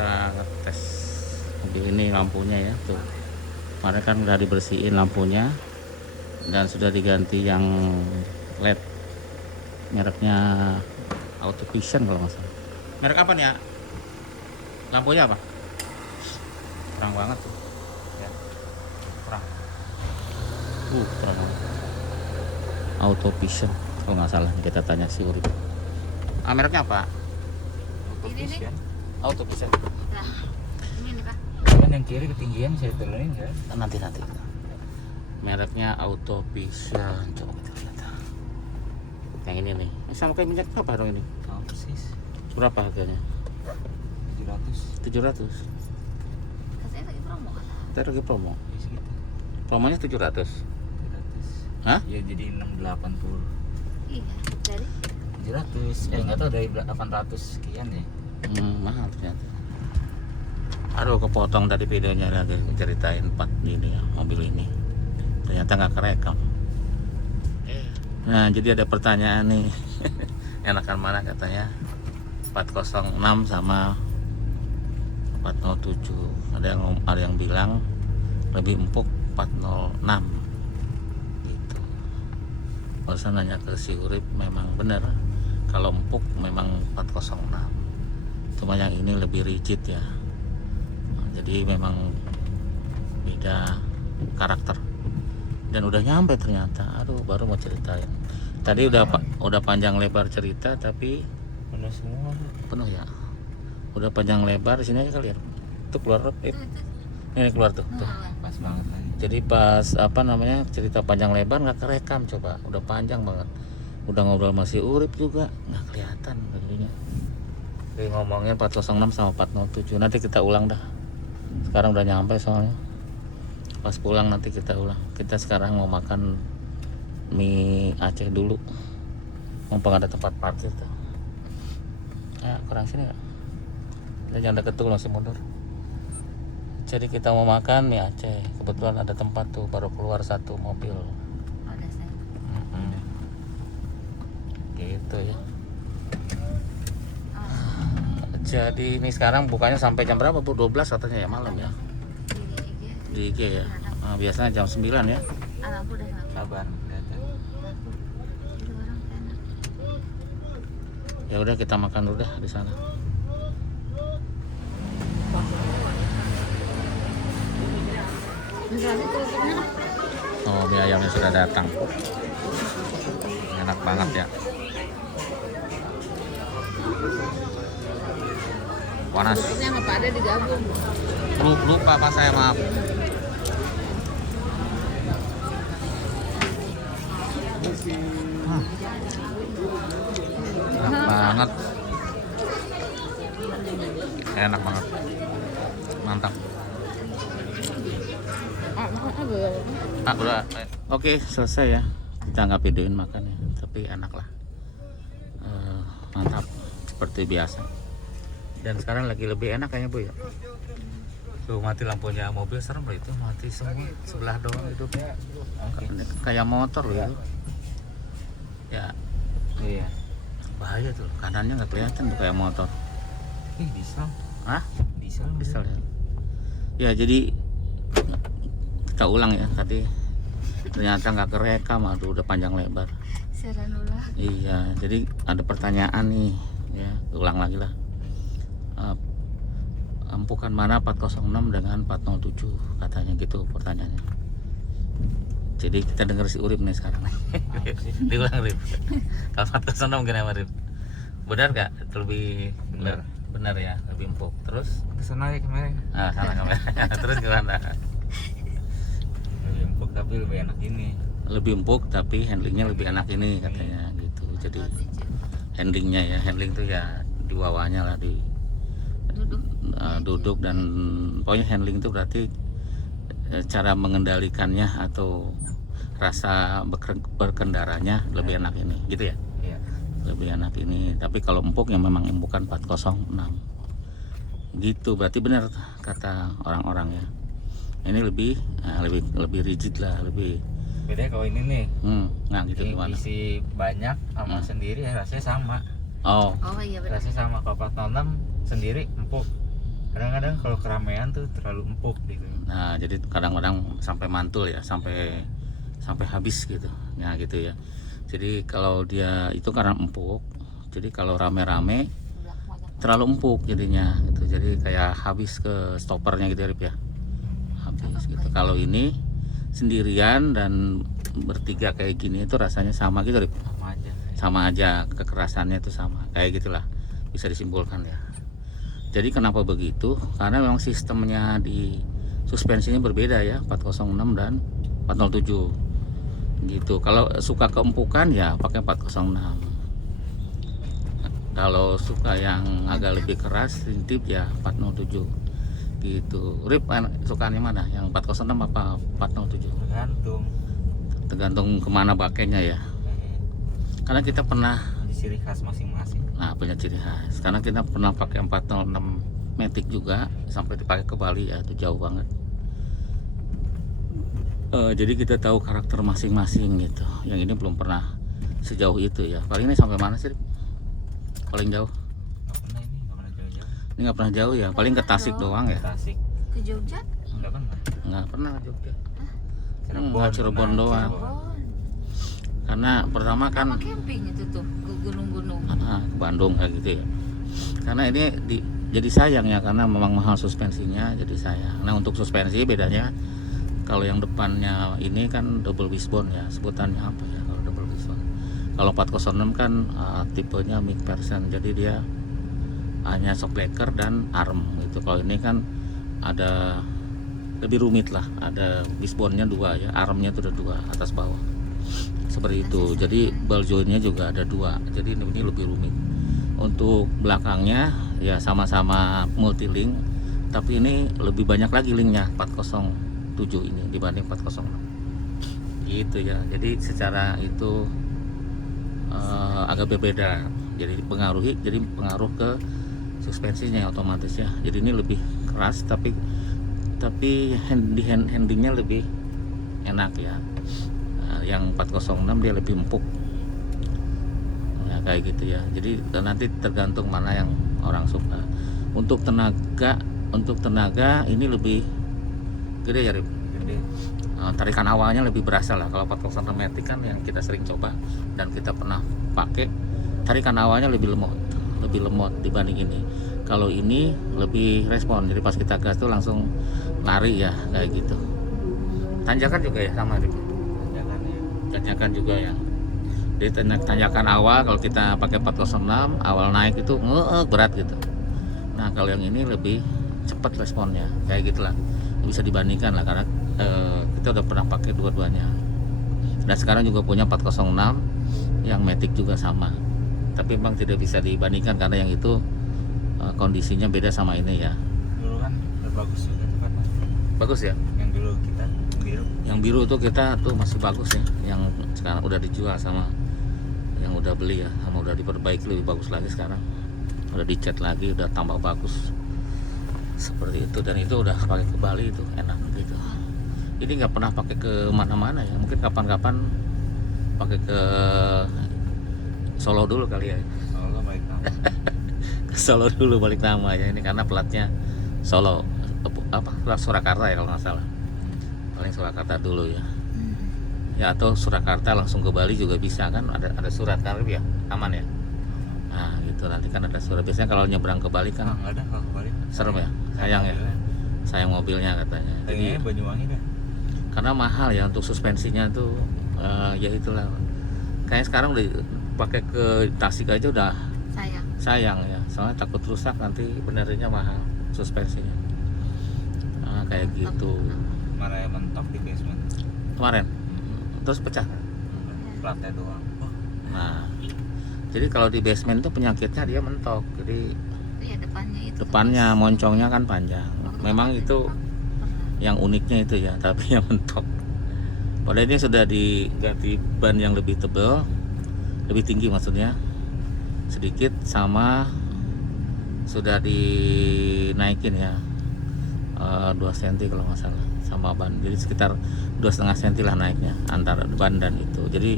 kita tes mobil ini lampunya ya tuh. Kemarin kan udah dibersihin lampunya dan sudah diganti yang LED mereknya Auto Vision kalau nggak salah. Merek apa nih ya? Lampunya apa? Terang banget tuh ya, terang terang banget. Auto Vision kalau nggak salah, kita tanya si Urip. Mereknya apa? Auto Vision. Auto Vision. Nah, ini nih Pak. Kan yang kiri ketinggian saya turunin kan. Nanti mereknya Auto Vision, coba kita lihat yang ini nih. Ini sama kayak minyak berapa dong ini? Oh, persis. Berapa harganya? 700. 700. Katanya lagi promo kan? Kita lagi promo. Ya segitu. Promonya 700. 700. Hah? Ya jadi 680. Iya, dari 700. Enggak tahu dari 800 sekian ya. Mahal ternyata. Aduh, kepotong tadi videonya lagi ceritain part ini ya, mobil ini. Ternyata nggak kerekam. Nah, jadi ada pertanyaan nih. Enakan mana katanya? 406 sama 407. Ada yang bilang lebih empuk 406. Gitu. Barusan nanya ke si Urip, memang benar. Kalau empuk memang 406. Cuma yang ini lebih rigid ya. Jadi memang beda karakter. Dan udah nyampe ternyata. Aduh, baru mau ceritain. Tadi udah panjang lebar cerita tapi Penuh semua. penuh ya. Udah panjang lebar, sini aja kali ya. Tuh keluar ini keluar tuh. Pas banget lagi. Jadi pas cerita panjang lebar nggak kerekam, coba. Udah panjang banget. Udah ngobrol masih Urip juga nggak kelihatan jadinya. Jadi ngomongin 406 sama 407. Nanti kita ulang dah. Sekarang udah nyampe soalnya. Pas pulang nanti kita ulang. Kita sekarang mau makan mie Aceh dulu. Mumpung ada tempat parkir tuh. Ya, kurang sini nggak? Jangan deket tuh, masih mundur. Jadi kita mau makan mie Aceh. Kebetulan ada tempat tuh, baru keluar satu mobil. ada saya. Gitu ya. Jadi ini sekarang bukanya sampai jam berapa Bu? 12 katanya ya, malam ya. Di IG. Di IG ya. Nah, biasanya jam 9 ya. Anakku udah nggak. Sabar, kelihatan. Jadi orang enak. Ya udah, kita makan dulu dah di sana. Misalnya tutupnya Oh, mie ayamnya sudah datang. Enak banget ya. Panas. tutupnya nggak pada digabung. Lupa Pak, saya maaf. Enak banget. Enak banget. Mantap. Udah. Oke, selesai ya. Kita nggak videoin makannya, tapi enak lah. Mantap, seperti biasa. Dan sekarang lagi lebih enak kayaknya Bu ya. Tuh mati lampunya mobil, serem loh itu, mati semua sebelah doang itu. Kayak motor loh itu. Ya, Iya. bahaya tuh, kanannya nggak kelihatan tuh kayak motor. Diesel. Hah? Diesel ya. Ya, jadi kita ulang ya tadi. Ternyata nggak kerekam, aduh udah panjang lebar. Siaran ulang. Iya, jadi ada pertanyaan nih, ya ulang lagi lah. Empukan mana 406 dengan 407 katanya gitu pertanyaannya. Jadi kita dengar si Urip nih sekarang. Diulang Rip. Kalau 406 kenapa Rip? Benar nggak? Lebih benar ya, lebih empuk. Terus? Kesana ya kemarin. Nah, sana kameranya. Terus gimana? Lebih empuk tapi lebih enak ini. Lebih empuk tapi handlingnya lebih enak ini katanya gitu. Jadi handling tuh ya di bawahnya lah, di duduk dan pokoknya handling itu berarti cara mengendalikannya atau rasa berkendaranya lebih enak ini gitu ya. Iya. Lebih enak ini, tapi kalau empuk ya memang empukan 406 gitu, berarti benar kata orang-orang ya. Ini lebih rigid lah, lebih Beda kalau ini nih. nah gitu Ini gimana? isi banyak sama sendiri ya rasanya sama. Oh, Oh iya benar. Rasanya sama. Kalau 406 sendiri empuk. Kadang-kadang kalau keramaian tuh terlalu empuk gitu. Nah, jadi kadang-kadang sampai mantul ya, sampai habis gitu. Nah, gitu ya. Jadi kalau dia itu karena empuk. Jadi kalau rame-rame terlalu empuk jadinya gitu. Jadi kayak habis ke stoppernya gitu ya, Rip ya. Habis gitu. Kalau ini sendirian dan bertiga kayak gini itu rasanya sama gitu, Rip. Sama aja. Sama aja, kekerasannya itu sama. Kayak gitulah. Bisa disimpulkan ya. Jadi kenapa begitu? Karena memang sistemnya di suspensinya berbeda ya, 406 dan 407 gitu. Kalau suka keempukan ya pakai 406. Kalau suka yang agak lebih keras rintif ya 407 gitu. Rip sukanya mana? Yang 406 apa 407? Tergantung. Tergantung kemana pakainya ya. Karena kita pernah Di ciri khas masing-masing. Nah, punya ciri khas. Karena kita pernah pakai 406 Matic juga sampai dipakai ke Bali ya, itu jauh banget. Jadi kita tahu karakter masing-masing gitu. Yang ini belum pernah sejauh itu ya. Paling ini sampai mana sih? Paling jauh? Nggak pernah ini, nggak pernah jauh-jauh. Ini nggak pernah jauh ya. Paling ke Tasik doang ya. Tasik. Ke Jogja? Nggak pernah. Nggak pernah ke Jogja. Cirebon, Cirebon pernah. doang. Cirebon. Karena pertama kan Sama camping itu tuh ke gunung-gunung. ke Bandung kayak gitu ya. Karena ini jadi sayang ya, karena memang mahal suspensinya, jadi sayang. Nah, untuk suspensi bedanya kalau yang depannya ini kan double wishbone ya, sebutannya apa ya kalau double wishbone. Kalau 406 kan tipenya McPherson, jadi dia hanya shockbreaker dan arm gitu. Kalau ini kan ada lebih rumit lah, ada wishbone-nya dua ya, armnya itu ada dua, atas bawah seperti itu. Jadi ball joint-nya juga ada dua, jadi ini lebih rumit. Untuk belakangnya ya sama-sama multi link, tapi ini lebih banyak lagi linknya 407 ini dibanding 406 gitu ya. Jadi secara itu agak berbeda, jadi pengaruh ke suspensinya otomatis ya. Jadi ini lebih keras tapi handlingnya lebih enak ya. Yang 406 dia lebih empuk ya, kayak gitu ya. Jadi nanti tergantung mana yang orang suka. Untuk tenaga ini lebih gede ya, Rip. Gede. Tarikan awalnya lebih berasa lah. Kalau 406 Matic kan yang kita sering coba dan kita pernah pakai, tarikan awalnya lebih lemot dibanding ini. Kalau ini lebih respon, jadi pas kita gas tuh langsung lari ya, kayak gitu. Tanjakan juga ya sama, Rip. Tanjakan juga ya. Jadi tanjakan awal kalau kita pakai 406 awal naik itu berat gitu. Nah, kalau yang ini lebih cepat responnya, kayak gitulah. Bisa dibandingkan lah karena kita udah pernah pakai dua-duanya. Dan sekarang juga punya 406 yang Matic juga sama. Tapi memang tidak bisa dibandingkan karena yang itu kondisinya beda sama ini ya. Dulu kan udah bagus juga tuh kan. Bagus ya. Yang dulu kita biru. Yang biru tuh kita tuh masih bagus ya. Yang sekarang udah dijual sama yang udah beli ya, sama udah diperbaiki lebih bagus lagi sekarang. Udah dicat lagi, udah tambah bagus. Seperti itu, dan itu udah pakai ke Bali itu enak gitu. Ini nggak pernah pakai ke mana-mana ya. Mungkin kapan-kapan pakai ke Solo dulu kali ya. Allah baik nama. Ke Solo dulu balik nama ya, ini karena platnya Solo plat Surakarta ya kalau nggak salah. Paling Surakarta dulu ya. Ya atau Surakarta langsung ke Bali juga bisa kan, ada surat kan ya, aman ya. Nah gitu, nanti kan ada surat. Biasanya kalau nyebrang ke Bali kan Nggak ada kalau kembali. serem ya, sayang ya, sayang mobilnya katanya. Jadi Jadi Banyuwangi dah. karena mahal ya untuk suspensinya tuh, ya itulah. Kayaknya sekarang udah pakai ke Tasik aja udah sayang ya, soalnya takut rusak nanti, benernya mahal suspensinya. Nah, kayak gitu Mana yang mentok di basement. kemarin, terus pecah. Platnya doang. Oh, Nah, jadi kalau di basement itu penyakitnya dia mentok, jadi Iya, depannya moncongnya kan panjang. Memang itu yang uniknya itu ya, tapi yang mentok. Pada ini sudah diganti ban yang lebih tebal, lebih tinggi maksudnya, sedikit, sama sudah dinaikin ya 2 cm kalau nggak salah sama ban. Jadi sekitar 2,5 cm lah naiknya antara ban dan itu. Jadi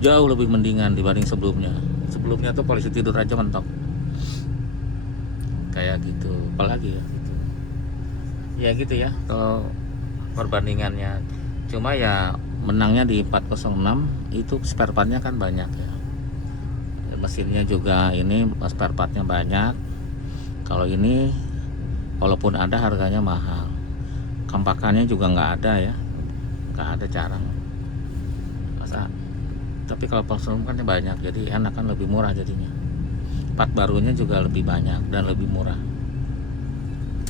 jauh lebih mendingan dibanding sebelumnya. Sebelumnya tuh polisi tidur aja mentok. Kayak gitu. Apalagi ya? itu Ya gitu ya kalau perbandingannya. Cuma ya menangnya di 406 itu spare partnya kan banyak ya. Mesinnya juga ini spare partnya banyak. Kalau ini walaupun ada harganya mahal. Kempakannya juga nggak ada ya, nggak ada jarang. Masa tapi kalau Volkswagen kan banyak, jadi enak kan, lebih murah jadinya. Part barunya juga lebih banyak dan lebih murah.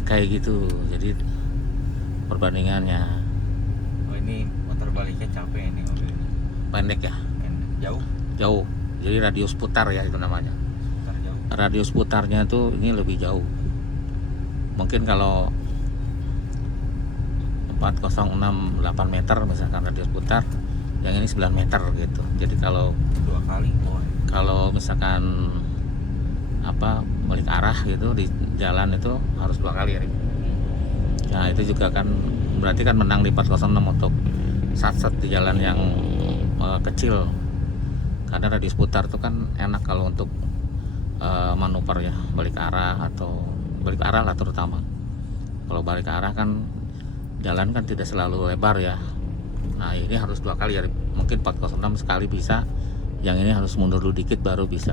Kayak gitu, jadi perbandingannya. Oh ini motor baliknya capek ini mobil ini. Pendek ya, Jauh, jauh. Jadi radius putar ya itu namanya. putar jauh. Radius putarnya tuh ini lebih jauh. Mungkin kalau 4068 meter misalkan radius putar, yang ini 9 meter gitu. Jadi kalau 2 kali. Oh, kalau misalkan apa balik arah gitu di jalan itu harus 2 kali ya. Nah itu juga kan berarti kan menang di 406 untuk sat-sat di jalan yang kecil, karena radius putar itu kan enak kalau untuk manuver ya, balik arah atau balik arah lah terutama. Kalau balik arah kan jalan kan tidak selalu lebar ya. Nah ini harus 2 kali ya, mungkin 406 sekali bisa, yang ini harus mundur dulu dikit baru bisa,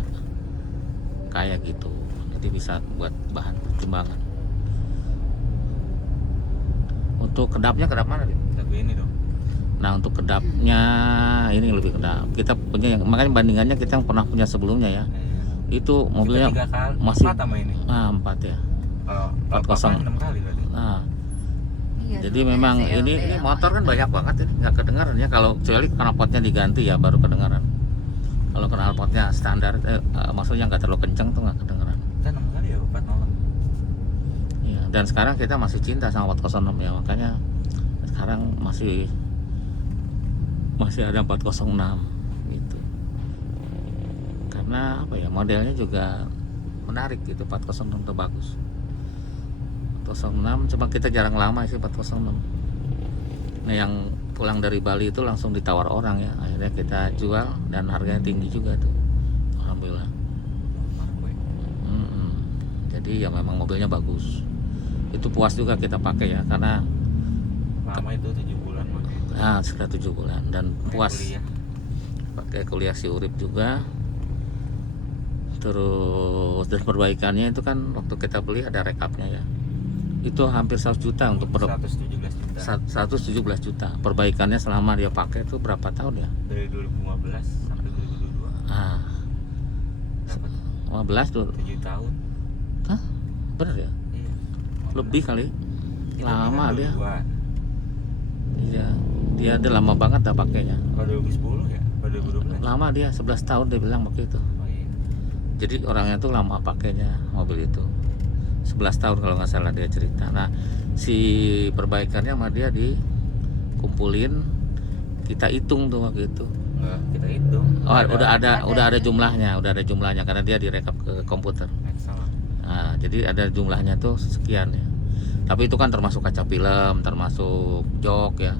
kayak gitu. Jadi bisa buat bahan pertimbangan. Untuk kedapnya kedap mana nih? tapi ini dong. Nah untuk kedapnya ini lebih kedap. Kita punya yang makanya bandingannya kita yang pernah punya sebelumnya ya. Itu mobilnya Kita 3 kali, masih 4 sama ini. 4 ya. Kalau 406. 6 kali berarti. Nah Iya, jadi dulu memang CLT ini ya, motor kan Pak. banyak banget ini, nggak kedengaran ya kalau kecuali knalpotnya diganti ya baru kedengaran. Kalau knalpotnya standar maksudnya nggak terlalu kenceng tuh nggak kedengaran. Kita 6 kali ya 406. Iya, dan sekarang kita masih cinta sama 406 ya, makanya sekarang masih ada 406 gitu. Karena apa ya, modelnya juga menarik gitu, 406 itu bagus. 406 cuma kita jarang lama sih 406. Nah yang pulang dari Bali itu langsung ditawar orang ya, akhirnya kita jual dan harganya tinggi juga tuh, alhamdulillah. Jadi ya memang mobilnya bagus, itu puas juga kita pakai ya, karena Lama itu 7 bulan pakai. sekitar 7 bulan dan puas. Kuliah. Pakai kuliah si Urip juga. Terus dan perbaikannya itu kan waktu kita beli ada rekapnya ya, itu hampir 100 juta untuk 117 juta. 117 juta. Perbaikannya selama dia pakai itu berapa tahun ya? Dari 2015 sampai 2022. Berapa? 15 dulu. 7 tahun. Hah? Bener ya? Iya. Lebih kali. Kita Lama bilang dia. 22. Iya. Dia ada lama banget dah pakainya. Kalau 2010 ya? Kalau 2012. Lama dia 11 tahun dia bilang waktu itu. Oh iya. Jadi orangnya tuh lama pakainya mobil itu. 11 tahun kalau nggak salah dia cerita. Nah, si perbaikannya sama dia dikumpulin, kita hitung tuh waktu itu. Enggak, kita hitung. Oh, udah ada jumlahnya karena dia direkap ke komputer. Sama. Nah, jadi ada jumlahnya tuh sekian ya. Tapi itu kan termasuk kaca film, termasuk jok ya.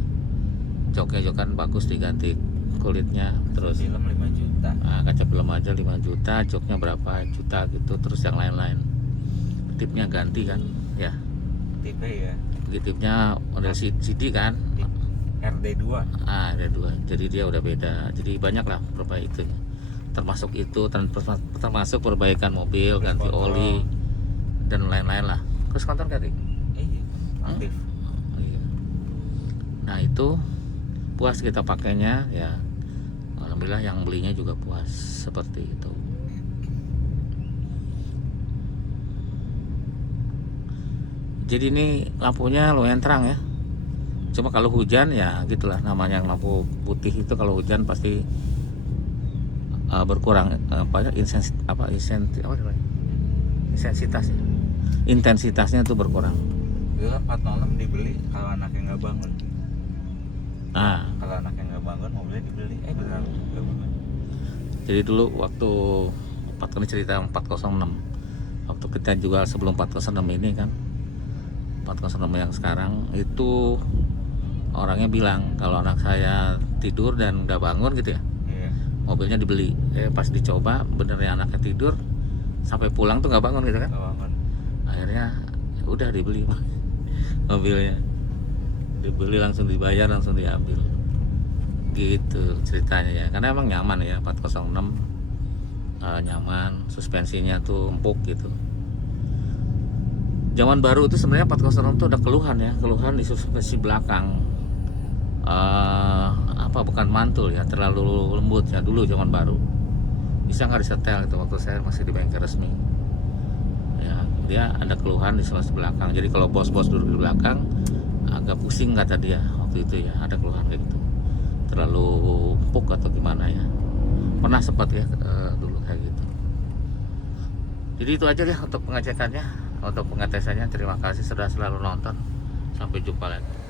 Joknya kan bagus diganti kulitnya, terus Film 5 juta. kaca film aja 5 juta, joknya berapa juta gitu, terus yang lain-lain. Tipnya ganti kan, ya. Tipe ya. Tipnya model CD kan. RD2. Ada 2. Jadi dia udah beda. Jadi banyak lah perbaikan itu. Termasuk itu, termasuk perbaikan mobil, ganti oli dan lain-lain lah. Terus kantor ganti. Iya. Aktif. Iya. Nah itu puas kita pakainya ya. Alhamdulillah yang belinya juga puas seperti itu. Jadi ini lampunya lumayan terang ya. Cuma kalau hujan ya gitulah, namanya lampu putih itu kalau hujan pasti berkurang intensitasnya tuh berkurang. Dulu 406 dibeli kalau anaknya nggak bangun. Nah, Kalau anaknya nggak bangun mobilnya dibeli. Beneran nggak bangun. jadi dulu waktu kami cerita 406, waktu kita jual sebelum 406 ini kan, 406 yang sekarang itu orangnya bilang kalau anak saya tidur dan udah bangun gitu ya, Iya. mobilnya dibeli. Pas dicoba benernya anaknya tidur sampai pulang tuh nggak bangun gitu kan. Nggak bangun. Akhirnya udah dibeli. mobilnya. Dibeli langsung dibayar langsung diambil. Gitu ceritanya ya. Karena emang nyaman ya 406, nyaman, suspensinya tuh empuk gitu. Zaman baru itu sebenarnya 406 tuh ada keluhan ya, keluhan di suspensi belakang. Bukan mantul ya, terlalu lembut ya dulu zaman baru. Bisa nggak disetel itu waktu saya masih di bengkel resmi. Ya, dia ada keluhan di suspensi belakang. Jadi kalau bos-bos duduk di belakang agak pusing kata dia waktu itu ya, ada keluhan kayak gitu. Terlalu empuk atau gimana ya. Pernah sempat ya dulu kayak gitu. Jadi itu aja deh untuk pengecekannya, untuk pengetesannya. Terima kasih sudah selalu nonton. Sampai jumpa lagi.